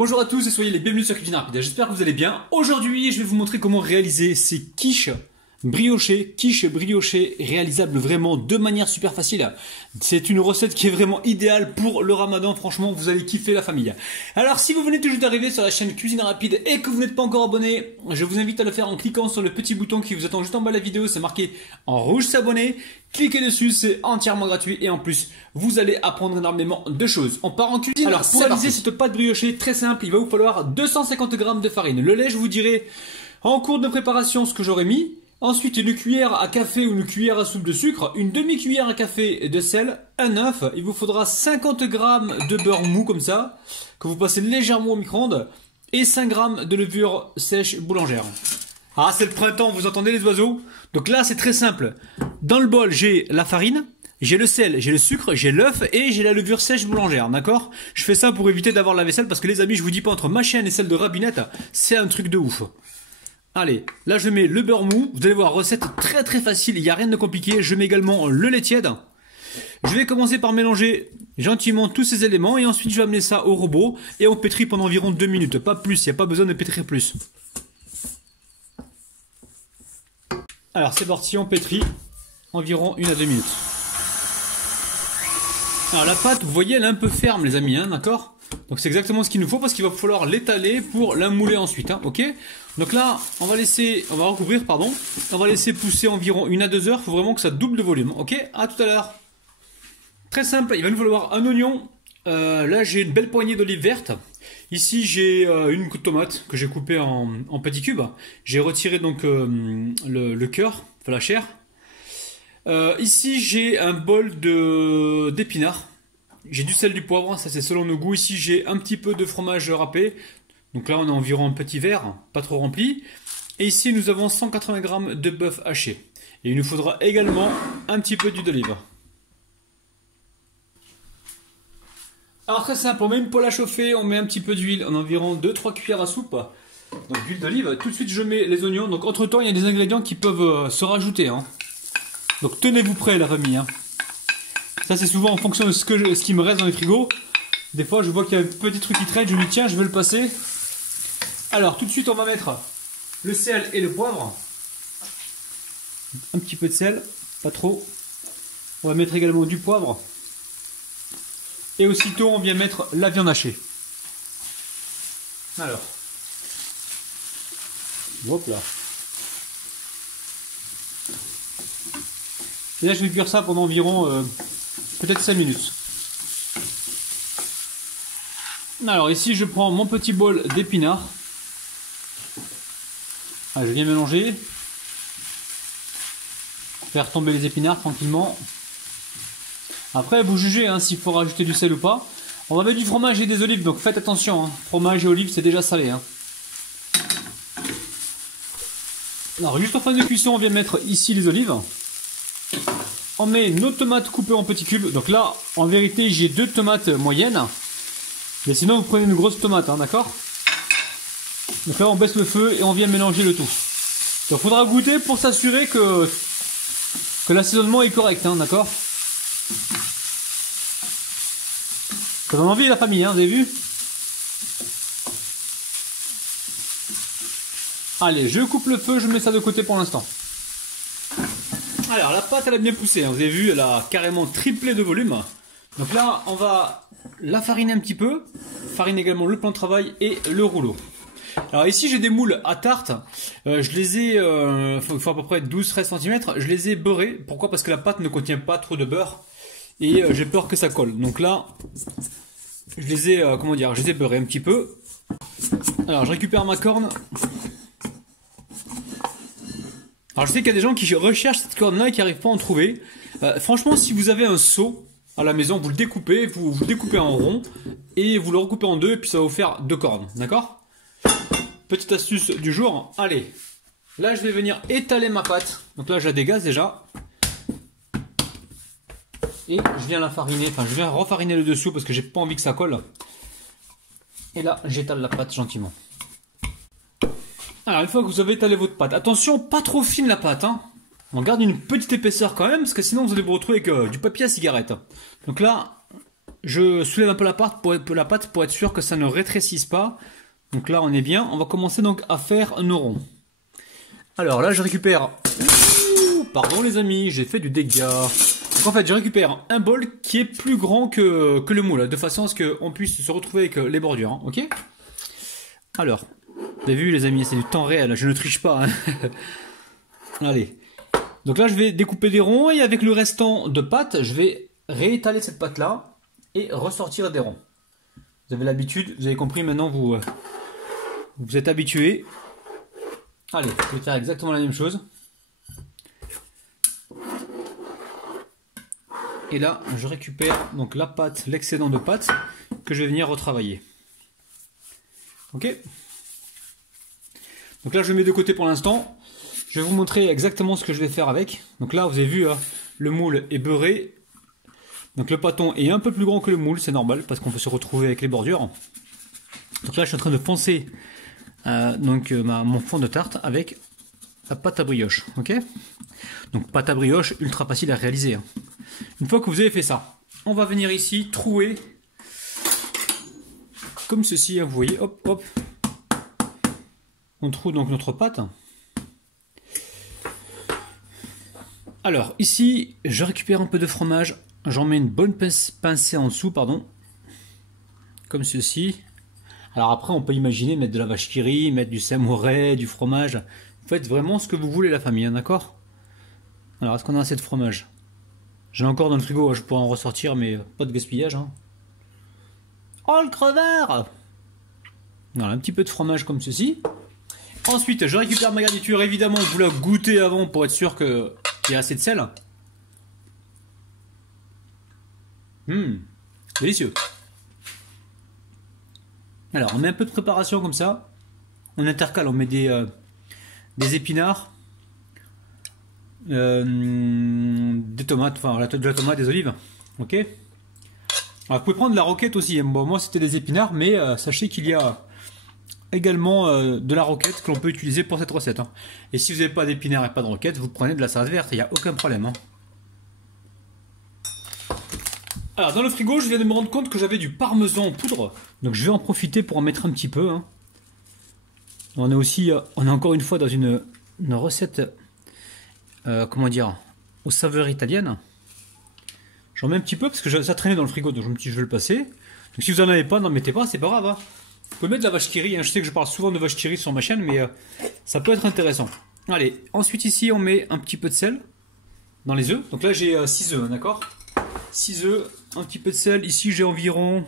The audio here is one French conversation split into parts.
Bonjour à tous et soyez les bienvenus sur Cuisine Rapide. J'espère que vous allez bien. Aujourd'hui, je vais vous montrer comment réaliser ces quiches briochées réalisables vraiment de manière super facile. C'est une recette qui est vraiment idéale pour le ramadan. Franchement, vous allez kiffer la famille. Alors, si vous venez tout juste d'arriver sur la chaîne Cuisine Rapide et que vous n'êtes pas encore abonné, je vous invite à le faire en cliquant sur le petit bouton qui vous attend juste en bas de la vidéo. C'est marqué en rouge s'abonner. Cliquez dessus, c'est entièrement gratuit et en plus, vous allez apprendre énormément de choses. On part en cuisine. Alors, pour réaliser cette pâte briochée très simple, il va vous falloir 250 g de farine. Le lait, je vous dirai en cours de préparation ce que j'aurais mis. Ensuite, une cuillère à café ou une cuillère à soupe de sucre, une demi-cuillère à café de sel, un œuf. Il vous faudra 50 g de beurre mou comme ça, que vous passez légèrement au micro-ondes, et 5 g de levure sèche boulangère. Ah, c'est le printemps, vous entendez les oiseaux? Donc là, c'est très simple. Dans le bol, j'ai la farine, j'ai le sel, j'ai le sucre, j'ai l'œuf et j'ai la levure sèche boulangère, d'accord? Je fais ça pour éviter d'avoir la vaisselle parce que les amis, je vous dis pas, entre ma chaîne et celle de Rabinette, c'est un truc de ouf. Allez, là je mets le beurre mou, vous allez voir, recette très très facile, il n'y a rien de compliqué. Je mets également le lait tiède. Je vais commencer par mélanger gentiment tous ces éléments et ensuite je vais amener ça au robot et on pétrit pendant environ 2 minutes, pas plus, il n'y a pas besoin de pétrir plus. Alors c'est parti, on pétrit environ 1 à 2 minutes. Alors la pâte, vous voyez, elle est un peu ferme les amis, hein, d'accord? Donc c'est exactement ce qu'il nous faut parce qu'il va falloir l'étaler pour la mouler ensuite, hein, ok? Donc là, on va recouvrir, pardon. On va laisser pousser environ 1 à 2 heures, il faut vraiment que ça double de volume, ok? À tout à l'heure. Très simple, il va nous falloir un oignon. Là j'ai une belle poignée d'olives vertes. Ici j'ai une coupe de tomate que j'ai coupée en petits cubes. J'ai retiré donc le cœur, enfin la chair. Ici j'ai un bol d'épinards. J'ai du sel, du poivre, ça c'est selon nos goûts. Ici j'ai un petit peu de fromage râpé. Donc là on a environ un petit verre, pas trop rempli. Et ici nous avons 180 g de bœuf haché. Et il nous faudra également un petit peu d'huile d'olive. Alors très simple, on met une poêle à chauffer, on met un petit peu d'huile, en environ 2-3 cuillères à soupe. Donc d'huile d'olive, tout de suite je mets les oignons. Donc entre temps il y a des ingrédients qui peuvent se rajouter, hein. Donc tenez-vous prêts la famille, hein. Ça c'est souvent en fonction de ce qui me reste dans les frigos. Des fois je vois qu'il y a un petit truc qui traîne, je me dis tiens je vais le passer. Alors tout de suite on va mettre le sel et le poivre. Un petit peu de sel, pas trop. On va mettre également du poivre. Et aussitôt on vient mettre la viande hachée. Alors. Hop là. Et là je vais cuire ça pendant environ peut-être 5 minutes. Alors ici je prends mon petit bol d'épinards. Je viens mélanger. Faire tomber les épinards tranquillement. Après vous jugez hein, s'il faut rajouter du sel ou pas. On va mettre du fromage et des olives, donc faites attention, hein. Fromage et olives c'est déjà salé, hein. Alors juste en fin de cuisson on vient mettre ici les olives. On met nos tomates coupées en petits cubes. Donc là en vérité j'ai 2 tomates moyennes. Mais sinon vous prenez une grosse tomate, hein, d'accord? Donc là on baisse le feu et on vient mélanger le tout. Donc il faudra goûter pour s'assurer que l'assaisonnement est correct, hein, d'accord? Ça donne envie la famille, hein, vous avez vu? Allez, je coupe le feu, je mets ça de côté pour l'instant. Alors la pâte elle a bien poussé, hein, vous avez vu, elle a carrément triplé de volume. Donc là on va la fariner un petit peu, farine également le plan de travail et le rouleau. Alors ici j'ai des moules à tarte, je les ai, il faut à peu près 12-13 cm, je les ai beurrés. Pourquoi? Parce que la pâte ne contient pas trop de beurre et j'ai peur que ça colle. Donc là je les ai, je les ai beurrés un petit peu. Alors je récupère ma corne. Alors je sais qu'il y a des gens qui recherchent cette corne là et qui n'arrivent pas à en trouver. Franchement si vous avez un seau à la maison, vous le découpez, vous le découpez en rond et vous le recoupez en deux et puis ça va vous faire 2 cornes, d'accord? Petite astuce du jour. Allez, là je vais venir étaler ma pâte. Donc là je la dégaze déjà. Et je viens la fariner, enfin je viens refariner le dessous parce que j'ai pas envie que ça colle. Et là j'étale la pâte gentiment. Alors une fois que vous avez étalé votre pâte, attention pas trop fine la pâte, hein. On garde une petite épaisseur quand même parce que sinon vous allez vous retrouver avec du papier à cigarette. Donc là je soulève un peu la pâte pour être sûr que ça ne rétrécisse pas. Donc là, on est bien. On va commencer donc à faire nos ronds. Alors là, je récupère... Pardon les amis, j'ai fait du dégât. Donc en fait, je récupère un bol qui est plus grand que le moule, de façon à ce qu'on puisse se retrouver avec les bordures, hein, ok? Alors, vous avez vu les amis, c'est du temps réel, je ne triche pas. Hein. Allez. Donc là, je vais découper des ronds et avec le restant de pâte, je vais réétaler cette pâte-là et ressortir des ronds. Vous avez l'habitude, vous avez compris, maintenant vous êtes habitué. Allez, je vais faire exactement la même chose. Et là, je récupère donc la pâte, l'excédent de pâte que je vais venir retravailler. Ok. Donc là, je le mets de côté pour l'instant. Je vais vous montrer exactement ce que je vais faire avec. Donc là, vous avez vu, le moule est beurré. Donc le pâton est un peu plus grand que le moule, c'est normal, parce qu'on peut se retrouver avec les bordures. Donc là, je suis en train de poncer mon fond de tarte avec la pâte à brioche. Ok. Donc pâte à brioche, ultra facile à réaliser. Hein. Une fois que vous avez fait ça, on va venir ici trouer comme ceci, hein, vous voyez, hop, hop. On trouve donc notre pâte. Alors ici, je récupère un peu de fromage, j'en mets une bonne pincée en dessous, pardon, comme ceci. Alors après, on peut imaginer mettre de la vache qui rit, mettre du samouraï, du fromage. Vous faites vraiment ce que vous voulez, la famille, hein, d'accord? Alors, est-ce qu'on a assez de fromage? J'en ai encore dans le frigo, je pourrais en ressortir, mais pas de gaspillage. Hein. Oh, le crevard! Voilà, un petit peu de fromage comme ceci. Ensuite, je récupère ma garniture. Évidemment, je vous la goûter avant pour être sûr qu'il y a assez de sel. Délicieux. Alors, on met un peu de préparation comme ça. On intercale, on met des épinards. Des tomates, enfin de la tomate, des olives, ok. Alors, vous pouvez prendre de la roquette aussi. Hein. Bon, moi c'était des épinards, mais sachez qu'il y a également de la roquette que l'on peut utiliser pour cette recette. Hein. Et si vous n'avez pas d'épinards et pas de roquette, vous prenez de la salade verte, il n'y a aucun problème. Hein. Alors dans le frigo, je viens de me rendre compte que j'avais du parmesan en poudre, donc je vais en profiter pour en mettre un petit peu. Hein. On est encore une fois dans une recette. Comment dire, aux saveurs italiennes. J'en mets un petit peu parce que ça traînait dans le frigo, donc je me suis dit je vais le passer. Donc si vous en avez pas, n'en mettez pas, c'est pas grave. Hein. Vous pouvez mettre de la vache qui rit, hein. Je sais que je parle souvent de vache qui rit sur ma chaîne, mais ça peut être intéressant. Allez, ensuite ici on met un petit peu de sel dans les œufs. Donc là j'ai 6 œufs, hein, d'accord, 6 œufs, un petit peu de sel. Ici j'ai environ,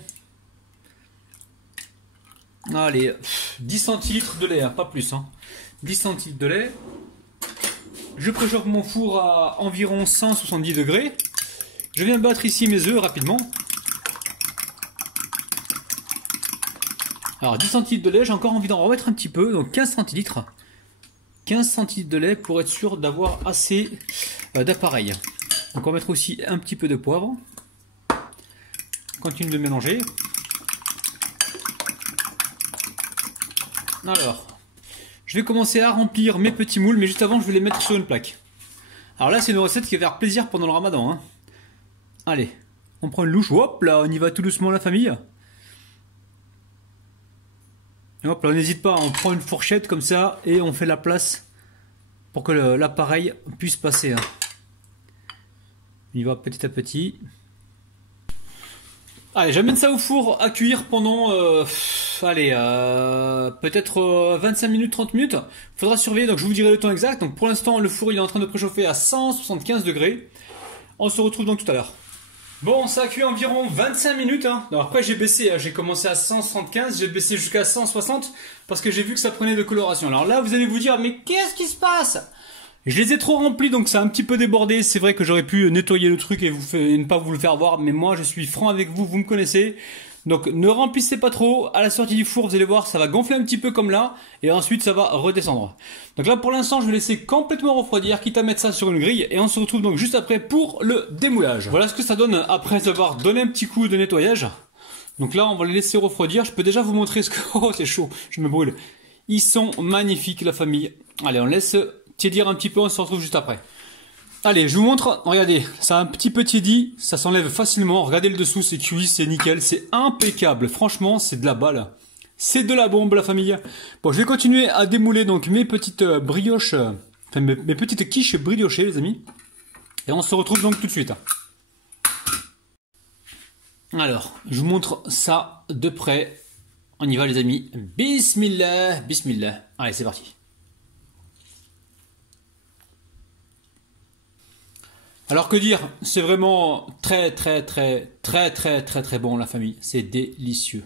allez, 10 centilitres de lait, hein, pas plus. Hein. 10 centilitres de lait. Je préchauffe mon four à environ 170 degrés. Je viens battre ici mes œufs rapidement. Alors 10 centilitres de lait, j'ai encore envie d'en remettre un petit peu, donc 15 centilitres. 15 centilitres de lait pour être sûr d'avoir assez d'appareil. Donc on va mettre aussi un petit peu de poivre. Continue de mélanger. Alors... je vais commencer à remplir mes petits moules, mais juste avant, je vais les mettre sur une plaque. Alors là, c'est une recette qui va faire plaisir pendant le ramadan. Hein. Allez, on prend une louche. Hop là, on y va tout doucement, la famille. Et hop là, on n'hésite pas, on prend une fourchette comme ça et on fait la place pour que l'appareil puisse passer. Hein. On y va petit à petit. Allez, j'amène ça au four à cuire pendant, peut-être 25 minutes, 30 minutes. Faudra surveiller, donc je vous dirai le temps exact. Donc pour l'instant, le four il est en train de préchauffer à 175 degrés. On se retrouve donc tout à l'heure. Bon, ça a cuit environ 25 minutes. Hein. Alors après, j'ai baissé, hein. J'ai commencé à 175, j'ai baissé jusqu'à 160 parce que j'ai vu que ça prenait de coloration. Alors là, vous allez vous dire, mais qu'est-ce qui se passe? Je les ai trop remplis, donc ça a un petit peu débordé. C'est vrai que j'aurais pu nettoyer le truc et ne pas vous le faire voir, mais moi je suis franc avec vous, vous me connaissez. Donc ne remplissez pas trop. À la sortie du four, vous allez voir, ça va gonfler un petit peu comme là, et ensuite ça va redescendre. Donc là pour l'instant, je vais laisser complètement refroidir, quitte à mettre ça sur une grille, et on se retrouve donc juste après pour le démoulage. Voilà ce que ça donne après avoir donné un petit coup de nettoyage. Donc là, on va les laisser refroidir. Je peux déjà vous montrer ce que... Oh, c'est chaud, je me brûle. Ils sont magnifiques, la famille. Allez, on laisse tiédir un petit peu, on se retrouve juste après. Allez, je vous montre, regardez, ça a un petit peu tiédi, ça s'enlève facilement, regardez le dessous, c'est cuit, c'est nickel, c'est impeccable, franchement, c'est de la balle. C'est de la bombe, la famille. Bon, je vais continuer à démouler donc mes petites brioches, enfin mes petites quiches briochées, les amis. Et on se retrouve donc tout de suite. Alors, je vous montre ça de près. On y va, les amis. Bismillah, bismillah. Allez, c'est parti. Alors que dire, c'est vraiment très très bon, la famille. C'est délicieux.